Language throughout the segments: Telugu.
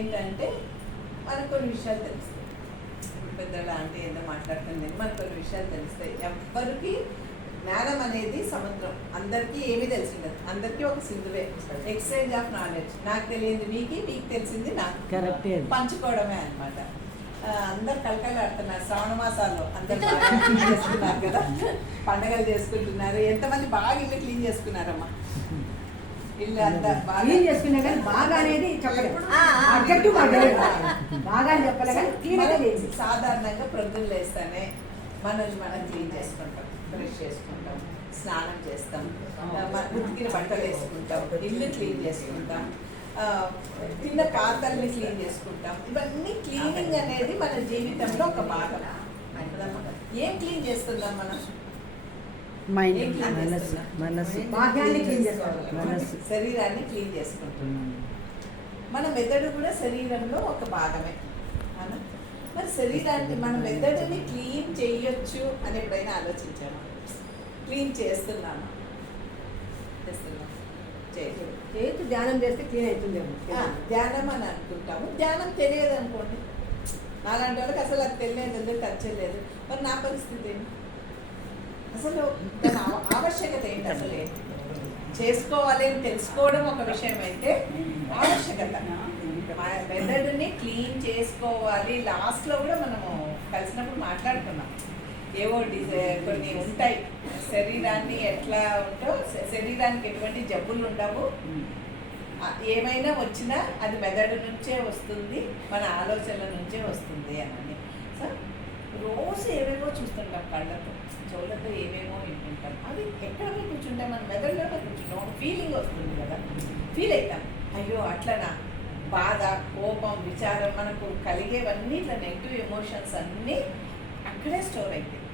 ఏంటంటే మనకు కొన్ని విషయాలు తెలుస్తాయి. ఇప్పుడు పెద్దల అంటే ఏదో మాట్లాడుతుంది, మనకు కొన్ని విషయాలు తెలుస్తాయి. ఎవ్వరికి జ్ఞానం అనేది సముద్రం, అందరికీ ఏమీ తెలిసిండదు, అందరికీ ఒక సింధువే, ఎక్స్చేంజ్ ఆఫ్ నాలెడ్జ్. నాకు తెలియంది మీకు, మీకు తెలిసింది నాకు, పంచుకోవడమే అనమాట. అందరు కలకలాడుతున్నారు శ్రావణ మాసాల్లో, అందరు క్లీన్ చేసుకున్నారు కదా, పండగలు చేసుకుంటున్నారు. ఎంతమంది బాగా ఇల్లు క్లీన్ చేసుకున్నారమ్మా? ఇల్లు అంతా బాగా క్లీన్ చేసుకున్నా కానీ బాగా అనేది చెప్పలేదు, బాగా అని చెప్పలేదు కానీ క్లీన్. సాధారణంగా ప్రొద్దున లేస్తానే మనల్ని మనం క్లీన్ చేసుకుంటాం, బ్రష్ చేసుకుంటాం, స్నానం చేస్తాం, ఉతికిన బట్టలు వేసుకుంటాం, ఇల్లు క్లీన్ చేసుకుంటాం, తిన్న పాత్రల్ని క్లీన్ చేసుకుంటాం. ఇవన్నీ క్లీనింగ్ అనేది మన జీవితంలో ఒక భాగం. ఏం క్లీన్ చేస్తుందాం మనం? శరీరాన్ని క్లీన్ చేసుకుంటున్నాం. మన మెదడు కూడా శరీరంలో ఒక భాగమే. మరి శరీరాన్ని, మన మెదడుని క్లీన్ చేయొచ్చు అని ఎప్పుడైనా ఆలోచించాము? క్లీన్ చేస్తున్నాము, చేయొచ్చు. ధ్యానం చేస్తే క్లీన్ అవుతుందేమో. ధ్యానం అని అనుకుంటాము. ధ్యానం తెలియదు అనుకోండి, నాలాంటి వాళ్ళకి అసలు అది తెలియదు, టచ్ చేయలేదు. మరి నా పరిస్థితి ఏంటి? అసలు ఆవశ్యకత ఏంటి? అసలు ఏంటి చేసుకోవాలి అని తెలుసుకోవడం ఒక విషయం అయితే, ఆవశ్యకత మెదడుని క్లీన్ చేసుకోవాలి. లాస్ట్లో కూడా మనము కలిసినప్పుడు మాట్లాడుకున్నాం, ఏవో కొన్ని ఉంటాయి శరీరాన్ని ఎట్లా ఉంటో, శరీరానికి ఎటువంటి జబ్బులు ఉండవు, ఏమైనా వచ్చినా అది మెదడు నుంచే వస్తుంది, మన ఆలోచనల నుంచే వస్తుంది అని. సో రోజు ఏవేవో చూస్తుంటాం, కళ్ళతో చెవులతో ఏమేమో వింటుంటాం. అవి ఎక్కడ కూర్చుంటాం? మన మెదడులోనే కూర్చుంటాం, ఫీలింగ్ వస్తుంది కదా, ఫీల్ అవుతాం. అయ్యో అట్లనా, బాధ, కోపం, విచారం, మనకు కలిగేవన్నీ ఇట్లా నెగిటివ్ ఎమోషన్స్ అన్నీ అక్కడే స్టోర్ అవుతాయి.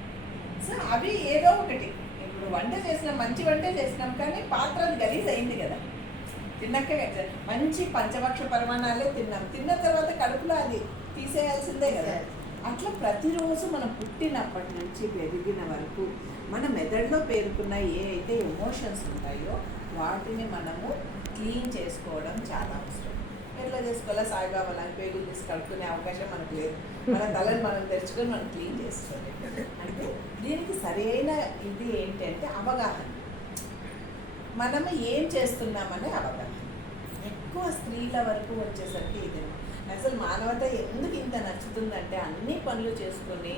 సో అవి ఏదో ఒకటి, ఇప్పుడు వంట చేసినాం, మంచి వంట చేసినాం, కానీ పాత్ర అది గలీజ్ అయింది కదా, తిన్నాక మంచి పంచభక్ష పరిమాణాలే తిన్నాం, తిన్న తర్వాత కడుపులో అది తీసేయాల్సిందే కదా. అట్లా ప్రతిరోజు మనం పుట్టినప్పటి నుంచి పెరిగిన వరకు మన మెదడులో పేరుకున్న ఏ అయితే ఎమోషన్స్ ఉంటాయో వాటిని మనము క్లీన్ చేసుకోవడం చాలా అవసరం. ఎట్లా చేసుకోవాలో? సాయిబాబా లాంటి పేగులు తీసి కడుక్కునే అవకాశం మనకు లేదు. మన తలని మనం తెచ్చుకొని మనం క్లీన్ చేసుకోవాలి. అంటే దీనికి సరైన ఇది ఏంటంటే అవగాహన, మనము ఏం చేస్తున్నామనే అవగాహన. ఎక్కువ స్త్రీల వరకు వచ్చేసరికి ఇది అసలు మానవత ఎందుకు ఇంత నచ్చుతుందంటే, అన్ని పనులు చేసుకొని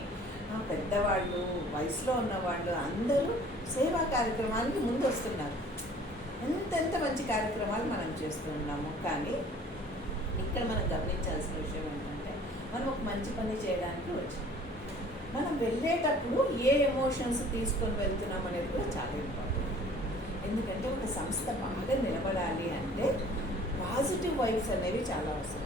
పెద్దవాళ్ళు, వయసులో ఉన్నవాళ్ళు అందరూ సేవా కార్యక్రమానికి ముందు వస్తున్నారు. ఎంతెంత మంచి కార్యక్రమాలు మనం చేస్తున్నాము. కానీ ఇక్కడ మనం గమనించాల్సిన విషయం ఏంటంటే, మనం ఒక మంచి పని చేయడానికి వచ్చాం, మనం వెళ్ళేటప్పుడు ఏ ఎమోషన్స్ తీసుకొని వెళ్తున్నాం అనేది కూడా చాలా ఇంపార్టెంట్. ఎందుకంటే ఒక సంస్థ బాగా నిలబడాలి అంటే పాజిటివ్ వైబ్స్ అనేవి చాలా అవసరం,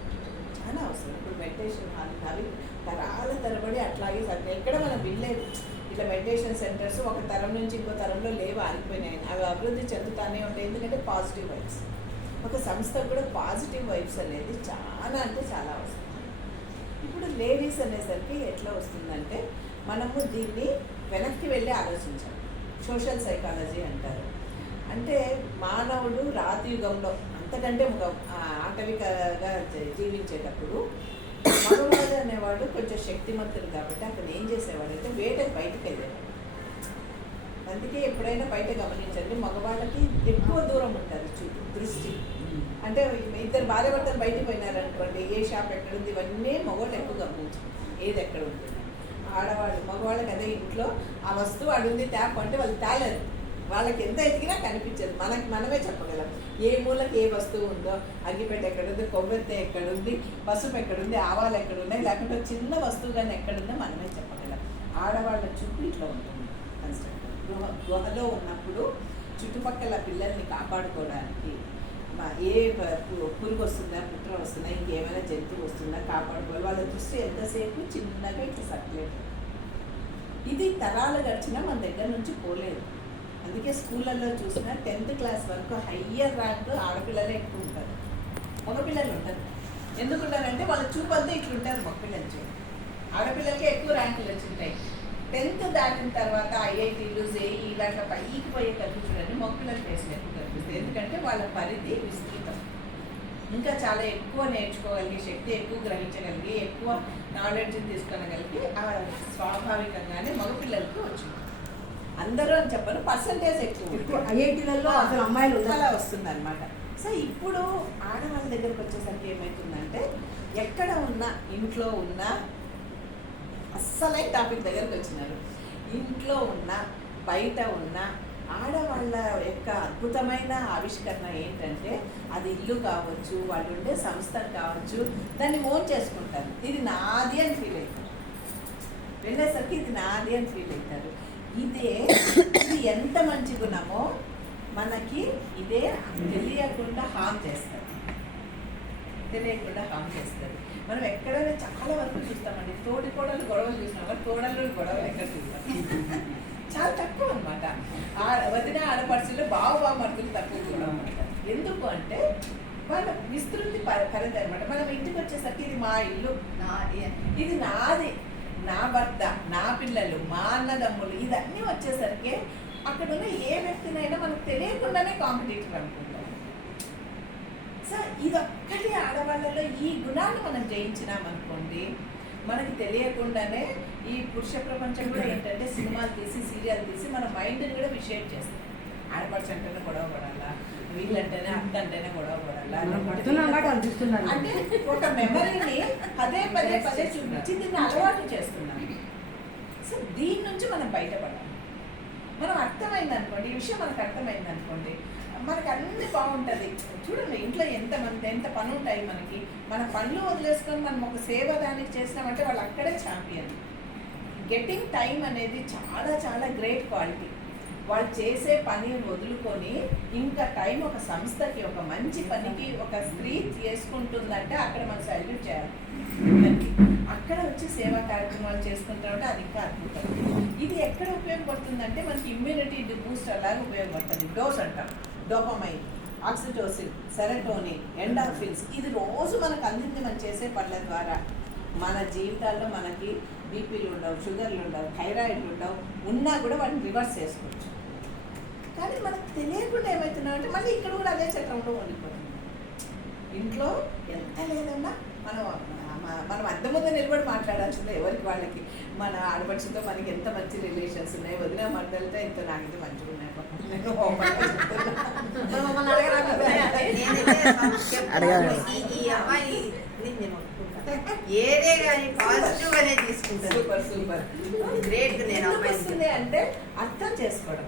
చాలా అవసరం. ఇప్పుడు మెడిటేషన్ హాల్ అవి తరాల తరబడి అట్లాగే ఎక్కడ మనం వినలేదు. ఇట్లా మెడిటేషన్ సెంటర్స్ ఒక తరం నుంచి ఇంకో తరంలో లేవు, ఆగిపోయినాయి. అవి అభివృద్ధి చెందుతానే ఉంటాయి, ఎందుకంటే పాజిటివ్ వైబ్స్. ఒక సంస్థకు కూడా పాజిటివ్ వైబ్స్ అనేది చాలా అంటే చాలా అవసరం. ఇప్పుడు లేడీస్ అనేసరికి ఎట్లా వస్తుందంటే, మనము దీన్ని వెనక్కి వెళ్ళి ఆలోచించాలి. సోషల్ సైకాలజీ అంటారు. అంటే మానవుడు రాతియుగంలో అంతకంటే ఆటవికగా జీవించేటప్పుడు మగవాడు అనేవాడు కొంచెం శక్తిమంతుడు కాబట్టి అతను ఏం చేసేవాడంటే వేటకు బయటకు వెళ్ళేవాడు. అందుకే ఎప్పుడైనా బయట గమనించండి, మగవాళ్ళకి ఎక్కువ దూరం ఉంటుంది దృష్టి. అంటే ఇద్దరు భార్య భర్తలు బయటకు పోయినారనుకోండి, ఏ షాప్ ఎక్కడుంది ఇవన్నీ మగవాళ్ళు ఎక్కువ గమనించారు, ఏది ఎక్కడ ఉంటుంది. ఆడవాళ్ళు మగవాళ్ళకి అదే ఇంట్లో ఆ వస్తువు అడుంది ట్యాప్ అంటే వాళ్ళు తేలేరు, వాళ్ళకి ఎంత ఎతికినా కనిపించదు. మనమే చెప్పగలం ఏ మూలకి ఏ వస్తువు ఉందో, అగ్గిపెట్టె ఎక్కడుంది, కొవ్వెత్త ఎక్కడుంది, పసుపు ఎక్కడుంది, ఆవాలు ఎక్కడున్నాయి, లేకుంటే చిన్న వస్తువు కానీ ఎక్కడుందో మనమే చెప్పగలం. ఆడవాళ్ళ చుట్టూ ఇట్లా ఉంటుంది కన్స్ట్రక్ట్. గుహలో ఉన్నప్పుడు చుట్టుపక్కల పిల్లల్ని కాపాడుకోవడానికి ఏ పురుగు వస్తుందా, పుట్ర వస్తుందా, ఇంకేమైనా జంతువు వస్తుందా కాపాడుకోవాలి. వాళ్ళ దృష్టి ఎంతసేపు చిన్నగా ఇట్లా సర్క్యులేట్. ఇది తరాలు గడిచినా మన దగ్గర నుంచి పోలేదు. అందుకే స్కూళ్ళల్లో చూసినా 10th క్లాస్ వరకు హయ్యర్ ర్యాంక్ ఆడపిల్లలే ఎక్కువ ఉంటారు, మగపిల్లలు ఉంటారు. ఎందుకుంటారంటే వాళ్ళ చూపంతా ఇట్లుంటారు మగపిల్లలు చూడండి. ఆడపిల్లలకే ఎక్కువ ర్యాంకులు వచ్చింటాయి. 10th దాటిన తర్వాత ఐఐటీలు, జేఈ ఇలాంటి పైకి పోయే కలిపి చూడండి, మగపిల్లల ఫేస్లు ఎక్కువ కనిపిస్తుంది. ఎందుకంటే వాళ్ళ పరిధి విస్తృతం. ఇంకా చాలా ఎక్కువ నేర్చుకోగలిగి, శక్తి ఎక్కువ గ్రహించగలిగి, ఎక్కువ నాలెడ్జ్ని తీసుకోగలిగి ఆ స్వాభావికంగానే మగపిల్లలకి వచ్చింది. అందరూ అని చెప్పను, పర్సంటేజ్ ఎక్కువ ఐఐటీలలో అసలు అమ్మాయిలు అలా వస్తుంది అనమాట. సో ఇప్పుడు ఆడవాళ్ళ దగ్గరకు వచ్చేసరికి ఏమవుతుందంటే, ఎక్కడ ఉన్నా, ఇంట్లో ఉన్నా, అస్సలైన టాపిక్ దగ్గరకు వచ్చినారు. ఇంట్లో ఉన్నా బయట ఉన్నా ఆడవాళ్ళ యొక్క అద్భుతమైన ఆవిష్కరణ ఏంటంటే, అది ఇల్లు కావచ్చు, వాళ్ళు ఉండే సంస్థ కావచ్చు, దాన్ని ఓన్ చేసుకుంటారు. ఇది నాది అని ఫీల్ అవుతారు. వెళ్ళేసరికి ఇది నాది అని ఫీల్ అవుతారు. ఇది ఎంత మంచి గుణమో మనకి ఇదే తెలియకుండా హామ్ చేస్తారు. మనం ఎక్కడైనా చాలా వరకు చూస్తామండి, తోటి కోడలు గొడవలు చూసినాం, తోడలు గొడవలు ఎక్కడ చూస్తాం? చాలా తక్కువ అనమాట. వదిన ఆడపడుచులు బావమరుదులు తక్కువ కూడా అనమాట. ఎందుకు అంటే వాళ్ళ విస్తృతి పరిధి అనమాట. మనం ఇంటికి వచ్చేసరికి ఇది మా ఇల్లు, నాది, ఇది నాది, నా భర్త, నా పిల్లలు, మా అన్నదమ్ములు, ఇదన్నీ వచ్చేసరికి అక్కడ ఉన్న ఏ వ్యక్తినైనా మనకు తెలియకుండానే కాంపిటేటివ్ అనుకుంటాం. సో ఇదొక్కటి ఆడవాళ్ళలో ఈ గుణాన్ని మనం జయించినామనుకోండి, మనకి తెలియకుండానే ఈ పురుష ప్రపంచం కూడా ఏంటంటే సినిమాలు తీసి, సీరియల్ తీసి మన మైండ్ని కూడా విషేట్ చేస్తాం. ఆడపడుచు అంటేనే గొడవ పడాలా, వీళ్ళంటేనే అత్త అంటేనే గొడవ పడాలా అంటే ఒక మెమరీని పదే పదే పదే చూపించి దీన్ని అలవాటు చేస్తున్నాం. సో దీని నుంచి మనం బయటపడాలి. మనం అర్థమైంది అనుకోండి, ఈ విషయం మనకు అర్థమైంది అనుకోండి, మనకు అన్ని బాగుంటుంది. చూడండి, ఇంట్లో ఎంత పని ఉంటాయి మనకి. మన పనులు వదిలేసుకొని మనం ఒక సేవ దానికి చేసినామంటే వాళ్ళు అక్కడే ఛాంపియన్. గెట్టింగ్ టైం అనేది చాలా చాలా గ్రేట్ క్వాలిటీ. వాళ్ళు చేసే పని వదులుకొని ఇంకా టైం ఒక సంస్థకి, ఒక మంచి పనికి ఒక స్త్రీ చేసుకుంటుందంటే అక్కడ మనం సెల్యూట్ చేయాలి. అక్కడ వచ్చి సేవా కార్యక్రమాలు చేసుకుంటామంటే అది ఇంకా అద్భుతం. ఇది ఎక్కడ ఉపయోగపడుతుందంటే మనకి ఇమ్యూనిటీ బూస్ట్ అలాగే ఉపయోగపడుతుంది. డోస్ అంటాం, డోపమైన్, ఆక్సిటోసిన్, సెరటోనిన్, ఎండార్ఫిన్స్. ఇది రోజు మనకు అందింది మనం చేసే పనుల ద్వారా మన జీవితాల్లో మనకి బీపీలు ఉండవు, షుగర్లు ఉండవు, థైరాయిడ్లు ఉండవు. ఉన్నా కూడా వాటిని రివర్స్ చేసుకోవచ్చు. కానీ మనకు తెలియకుండా ఏమవుతున్నామంటే మళ్ళీ ఇక్కడ కూడా అదే చక్రంలో ఉండిపోతుంది. ఇంట్లో ఎంత లేదన్నా మనం అద్దం ముందు నిలబడి మాట్లాడాల్సిందే ఎవరికి వాళ్ళకి. మన ఆడపడుచుతో మనకి ఎంత మంచి రిలేషన్స్ ఉన్నాయి, వదిన మద్దలతో ఎంత నాకైతే మంచిగా ఉన్నాయి. ఏదే కానీ పాజిటివ్ గానే తీసుకుంటారు. Super super great. నేను వస్తుంది అంటే అర్థం చేసుకోవడం.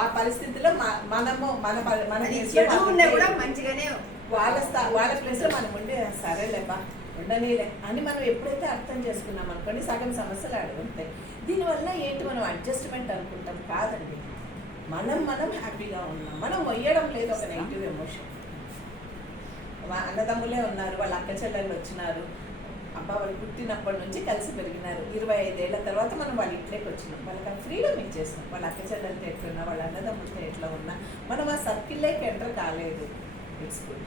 ఆ పరిస్థితిలో మనము మన కూడా మంచిగానే వాళ్ళ ప్లేస్ లో మనం ఉండే సరేలేపా ఉండనీలే అని మనం ఎప్పుడైతే అర్థం చేసుకున్నాం అనుకోండి, సగం సమస్యలు అడుగుతాయి. దీనివల్ల ఏంటి, మనం అడ్జస్ట్మెంట్ అనుకుంటాం. కాదండి, మనం హ్యాపీగా ఉన్నాం. మనం మొయ్యడం లేదు ఒక నెగిటివ్ ఎమోషన్. అన్నదమ్ములే ఉన్నారు, వాళ్ళ అక్క చెల్లెళ్ళు వచ్చినారు, అబ్బా వాళ్ళు పుట్టినప్పటి నుంచి కలిసి పెరిగినారు. 25 ఏళ్ల తర్వాత మనం వాళ్ళ ఇంట్లోకి వచ్చినాం. వాళ్ళకి ఆ ఫ్రీడమ్ ఇచ్చేసినాం. వాళ్ళ అక్క చెల్లెలతో ఎట్లున్నా, వాళ్ళ అన్నదమ్ములతో ఎట్లా ఉన్నా, మనం ఆ సర్కిల్లోకి ఎంటర్ కాలేదు. ఇట్స్ గుడ్,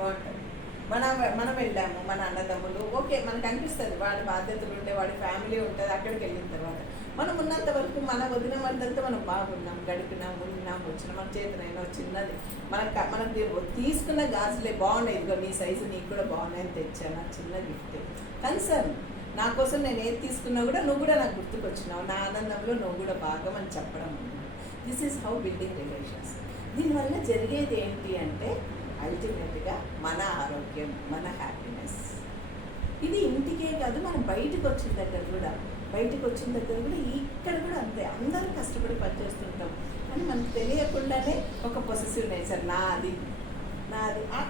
బాగుంటుంది. మనం వెళ్ళాము, మన అన్నదమ్ములు ఓకే, మనకు అనిపిస్తుంది వాడి బాధ్యతలు ఉంటే, వాడి ఫ్యామిలీ ఉంటుంది. అక్కడికి వెళ్ళిన తర్వాత మనం ఉన్నంత వరకు మన వదిన వాళ్ళంతా మనం బాగున్నాం, గడిపినాం, ఉన్నాం, వచ్చినాం. మన చేతనైనా చిన్నది మనకు తీసుకున్న గాజులే బాగున్నాయి, ఇదిగో నీ సైజు నీకు కూడా బాగున్నాయని తెచ్చాను, చిన్న గిఫ్ట్. కన్సర్న్ నా కోసం నేను ఏది తీసుకున్నా కూడా నువ్వు కూడా నాకు గుర్తుకొచ్చినావు, నా ఆనందంలో నువ్వు కూడా భాగం అని చెప్పడం. This is how building relations. దీనివల్ల జరిగేది ఏంటి అంటే అల్టిమేట్గా మన ఆరోగ్యం, మన హ్యాపీనెస్. ఇది ఇంటికే కాదు, మనం బయటకు వచ్చిన దగ్గర కూడా ఇక్కడ కూడా అంతే. అందరూ కష్టపడి పనిచేస్తుంటాం అని మనకు తెలియకుండానే ఒక పొసెసివ్ నేచర్, నాది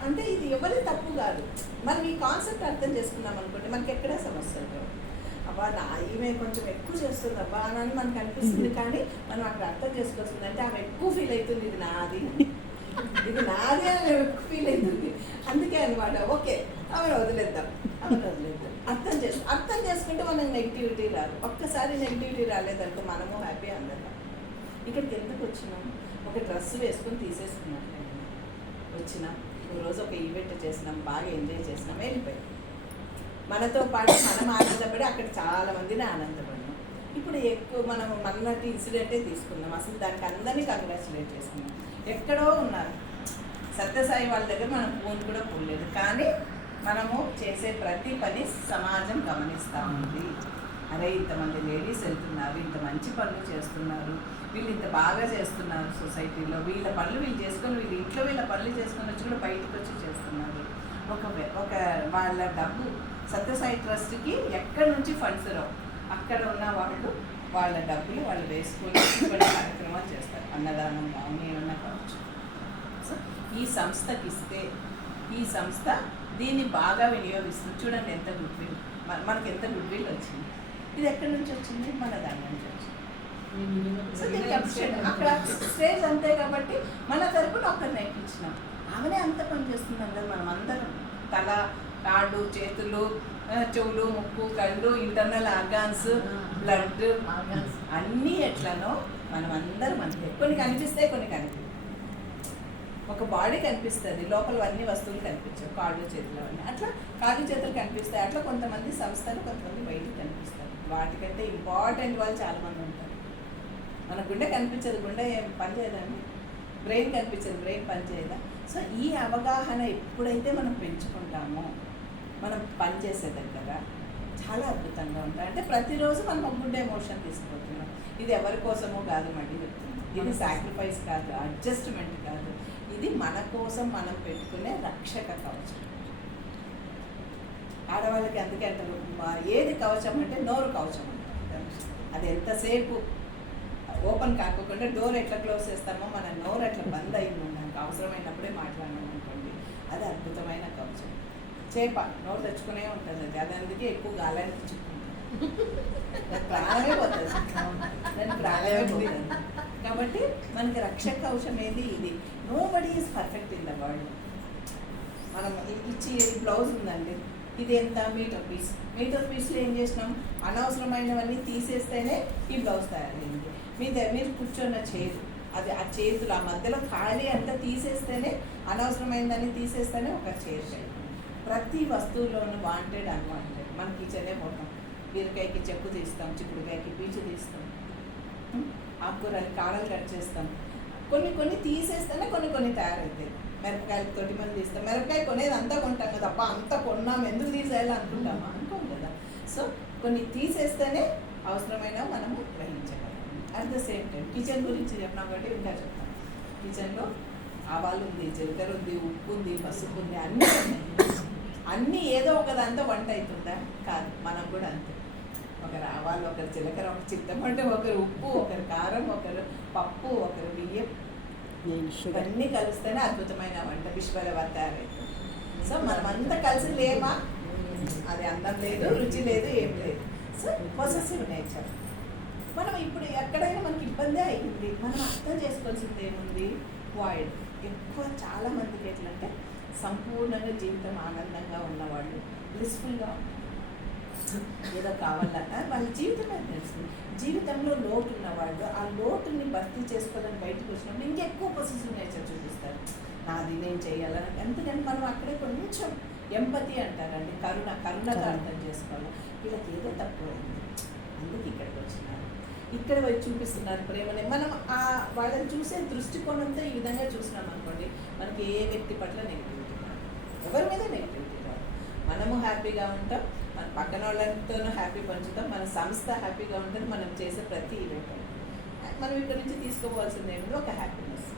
అంటే ఇది ఎవరి తప్పు కాదు. మనం ఈ కాన్సెప్ట్ అర్థం చేసుకున్నాం అనుకోండి, మనకి ఎక్కడా సమస్యలు. అబ్బా ఈమె కొంచెం ఎక్కువ చేస్తుంది అబ్బా అని మనకు అనిపిస్తుంది. కానీ మనం అక్కడ అర్థం చేసుకోవాల్సింది అంటే ఆమె ఎక్కువ ఫీల్ అవుతుంది, ఇది నాది అని ఎక్కువ ఫీల్ అవుతుంది. అందుకే అనమాట, ఓకే ఆమెను వదిలేద్దాం. అర్థం చేసుకుంటే మనకు నెగిటివిటీ రాదు. ఒక్కసారి నెగిటివిటీ రాలేదంటే మనము హ్యాపీ అందరం. ఇక్కడికి ఎందుకు వచ్చినాం? ఒక డ్రెస్ వేసుకొని తీసేసుకున్నాం, వచ్చినాం, రోజు ఒక ఈవెంట్ చేసినాం, బాగా ఎంజాయ్ చేసినాం, వెళ్ళిపోయాం. మనతో పాటు మనం ఆనందపడి అక్కడ చాలా మందిని ఆనందపడినాం. ఇప్పుడు ఎక్కువ మనం మొన్నటి ఇన్సిడెంటే తీసుకున్నాం, అసలు దానికి అందరినీ కంగ్రాచులేట్ చేసుకున్నాం. ఎక్కడో ఉన్నారు, సత్యసాయి వాళ్ళ దగ్గర మనం ఫోన్ కూడా పోలేదు, కానీ మనము చేసే ప్రతి పని సమాజం గమనిస్తూ ఉంది. అరే ఇంతమంది లేడీస్ వెళ్తున్నారు, ఇంత మంచి పనులు చేస్తున్నారు, వీళ్ళు ఇంత బాగా చేస్తున్నారు సొసైటీలో, వీళ్ళ పనులు వీళ్ళు చేసుకొని, వీళ్ళు ఇంట్లో వీళ్ళ పనులు చేసుకొని వచ్చి కూడా బయటకు వచ్చి చేస్తున్నారు. ఒక వాళ్ళ డబ్బు సత్యసాయి ట్రస్ట్కి ఎక్కడి నుంచి ఫండ్స్ రావు, అక్కడ ఉన్న వాళ్ళు వాళ్ళ డబ్బులు వాళ్ళు వేసుకొని కొన్ని కార్యక్రమాలు చేస్తారు. అన్నదానం కానీ ఏమన్నా కావచ్చు. సో ఈ సంస్థకి ఇస్తే ఈ సంస్థ దీన్ని బాగా వినియోగిస్తుంది. చూడండి ఎంత గుడ్ విల్, మనకి ఎంత గుడ్ విల్ వచ్చింది. ఇది ఎక్కడి నుంచి వచ్చింది? మన దాని నుంచి వచ్చింది. సో దీనికి అప్రిషియేట్ అక్కడ స్టేజ్ అంతే కాబట్టి మన తరపున ఒకరు నేర్పించినాం. ఆమెనే అంత పని చేస్తున్నాం కదా మనం అందరం. తల, కాళ్ళు, చేతులు, చెవులు, ముక్కు, కళ్ళు, ఇంటర్నల్ ఆర్గాన్స్, బ్లడ్ అన్నీ ఎట్లనో మనం అందరం అంతే. కొన్ని కనిపిస్తాయి, కొన్ని కనిపిస్తాయి. ఒక బాడీ కనిపిస్తుంది, లోపల అన్ని వస్తువులు కనిపించవు, కాళ్ళు చేతులు అన్నీ. అట్లా కాళ్ళు చేతులు కనిపిస్తాయి. అట్లా కొంతమంది సంస్థలు, కొంతమంది బయటకు కనిపిస్తారు. వాటికంటే ఇంపార్టెంట్ వాళ్ళు చాలామంది ఉంటారు. మన గుండె కనిపించదు, గుండె ఏం పని చేయదండి. బ్రెయిన్ కనిపించదు, బ్రెయిన్ పని చేయదా. సో ఈ అవగాహన ఎప్పుడైతే మనం పెంచుకుంటామో మనం పని చేసే దగ్గర చాలా అద్భుతంగా ఉంటాయి. అంటే ప్రతిరోజు మనం ఒక గుడ్ ఎమోషన్ తీసుకుపోతున్నాం. ఇది ఎవరి కోసమో కాదు, మళ్ళీ చెప్తున్నాం. ఇది సాక్రిఫైస్ కాదు, అడ్జస్ట్మెంట్ కాదు. ఇది మన కోసం మనం పెట్టుకునే రక్షక కవచం. ఆడవాళ్ళకి అందుకే అంటారు ఏది కవచం అంటే నోరు కవచం అంటారు. అది ఎంతసేపు ఓపెన్ కాకుండా డోర్ ఎట్లా క్లోజ్ చేస్తామో మన నోరు అట్లా బంద్ అయింది, మనకు అవసరమైనప్పుడే మాట్లాడినాం అనుకోండి, అది అద్భుతమైన కవచం. చేప నోరు తెచ్చుకునే ఉంటుంది, అది అందుకే ఎక్కువ గాలని తెచ్చుకుంటుంది, ప్రాణమే పోతుంది, దాని ప్రాణమే పోతుంది. కాబట్టి మనకి రక్షక కవచం ఏది ఇది. Nobody is perfect in the world. మనం ఇచ్చి బ్లౌజ్ ఉందండి, ఇది ఎంత మీటర్ పీస్. మీటర్ పీస్లో ఏం చేసినాం, అనవసరమైనవన్నీ తీసేస్తేనే ఈ బ్లౌజ్ తయారైంది. మీరు కూర్చున్న చేతు, అది ఆ చేతులు ఆ మధ్యలో ఖాళీ అంతా తీసేస్తేనే, అనవసరమైనదాన్ని తీసేస్తేనే ఒక చేతి. ప్రతి వస్తువులోనూ వాంటెడ్ అన్వాంటెడ్. మన కిచెనే పోతాం, బీరకాయకి చెక్కు తీస్తాం, చిక్కుడుకాయకి పీచు తీస్తాం, ఆకుకూరలు కాడలు కట్ చేస్తాం. కొన్ని తీసేస్తేనే కొన్ని తయారవుతాయి. మిరపకాయలకి తోటి మంది తీస్తాం. మిరపకాయ కొనేది అంతా కొంటాం కదా, అబ్బా అంత కొన్నాం ఎందుకు తీసేయాలి అనుకుంటామా? అనుకోం కదా. సో కొన్ని తీసేస్తేనే అవసరమైన మనము గ్రహించగలం. At the same time kitchen గురించి చెప్పినాం కాబట్టి ఇంకా చెప్తాం. కిచెన్లో ఆవాలు ఉంది, జీలకర్ర ఉంది, ఉప్పు ఉంది, పసుపు ఉంది, అన్నీ ఉన్నాయి. అన్నీ ఏదో ఒక దాంతో వంట అవుతుందా? కాదు. మనం కూడా అంతే. ఒకరు ఆవాలు, ఒకరు జీలకర్ర, ఒకరు చింతపండు, ఒకరు ఉప్పు, ఒకరు కారం, ఒకరు పప్పు, ఒకరు బియ్యం, ఇవన్నీ కలిస్తేనే అద్భుతమైన వంట విశ్వరవ తయారైతుంది. సో మనమంతా కలిసి లేమా, అది అందం లేదు, రుచి లేదు, ఏం లేదు. So possessive nature. మనం ఇప్పుడు ఎక్కడైనా మనకి ఇబ్బందే అయింది, మనం అర్థం చేసుకోవాల్సింది ఏముంది? వాయిడ్. ఎక్కువ చాలా మందికి ఎట్లంటే సంపూర్ణంగా జీవితం ఆనందంగా ఉన్నవాళ్ళు, బ్లిస్ఫుల్గా ఏదో కావాలన్నా వాళ్ళ జీవితమే తెలుస్తుంది. జీవితంలో లోటు ఉన్నవాళ్ళు ఆ లోటుని భర్తీ చేసుకోవాలని బయటకు వచ్చినప్పుడు ఇంకెక్కువ పొసెసివ్ నేచర్ చూపిస్తారు. నాది నేను చేయాలని. ఎందుకంటే మనం అక్కడే కొంచెం ఎంపతి అంటారండి, కరుణగా అర్థం చేసుకోవాలి. వీళ్ళకి ఏదో తక్కువైంది, అందుకు ఇక్కడికి వచ్చినారు, ఇక్కడ వచ్చి చూపిస్తున్నారు ప్రేమని. మనం ఆ వాళ్ళని చూసే దృష్టికోణంతో ఈ విధంగా చూసినాం అనుకోండి, మనకి ఏ వ్యక్తి పట్ల నెగిటివిటీ రాదు, ఎవరి మీద నెగిటివిటీ రాదు. మనము హ్యాపీగా ఉంటాం, మన పక్కన వాళ్ళతోనూ హ్యాపీ పంచుతాం, మన సంస్థ హ్యాపీగా ఉంటుంది. మనం చేసే ప్రతి ఈవెంట్ మనం ఇక్కడ నుంచి తీసుకోవాల్సింది ఏమిటో ఒక happiness.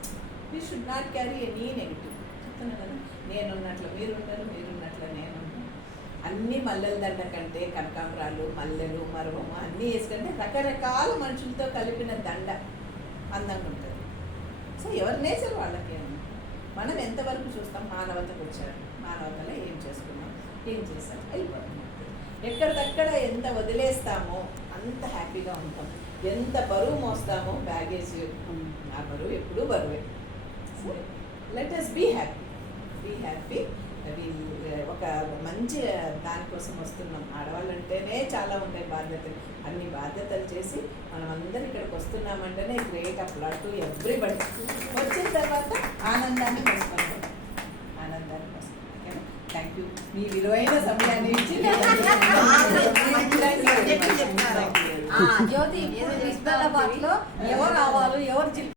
We should not carry any negative. చెప్తున్నాను కదా, నేనున్నట్లు మీరున్నారు, మీరున్నట్లు నేనున్నాను. అన్ని మల్లెల దండ కంటే కనకాంబరాలు, మల్లెలు, మరవము అన్నీ వేసుకుంటే రకరకాల మనుషులతో కలిపిన దండ అందంగా ఉంటుంది. సో ఎవరి నేచర్ వాళ్ళకి. మనం ఎంతవరకు చూస్తాం, మానవతకు వచ్చాడు, మానవతలో ఏం చేసుకున్నాం, ఏం చేస్తాం, వెళ్ళిపోతాం. ఎక్కడికక్కడ ఎంత వదిలేస్తామో అంత హ్యాపీగా ఉంటాం. ఎంత బరువు మోస్తామో బ్యాగేజ్, ఆ బరువు ఎప్పుడూ బరువే. So let us be happy. ఒక మంచి దానికోసం వస్తున్నాం. ఆడవాళ్ళు అంటేనే చాలా ఉంటాయి బాధ్యతలు. అన్ని బాధ్యతలు చేసి మనం అందరం ఇక్కడికి వస్తున్నామంటేనే గ్రేట్ అప్లాడ్ టు ఎవ్రీబడి. వచ్చిన తర్వాత ఆనందాన్ని పంచుకుంటాం, ఆనందాన్ని పంచుకుంటాం. థ్యాంక్ యూ, మీ విలువైన సమయాన్ని ఇచ్చి జ్యోతి, ఇప్పుడు నిస్బతాబాద్ లో ఎవరు రావాలి, ఎవరు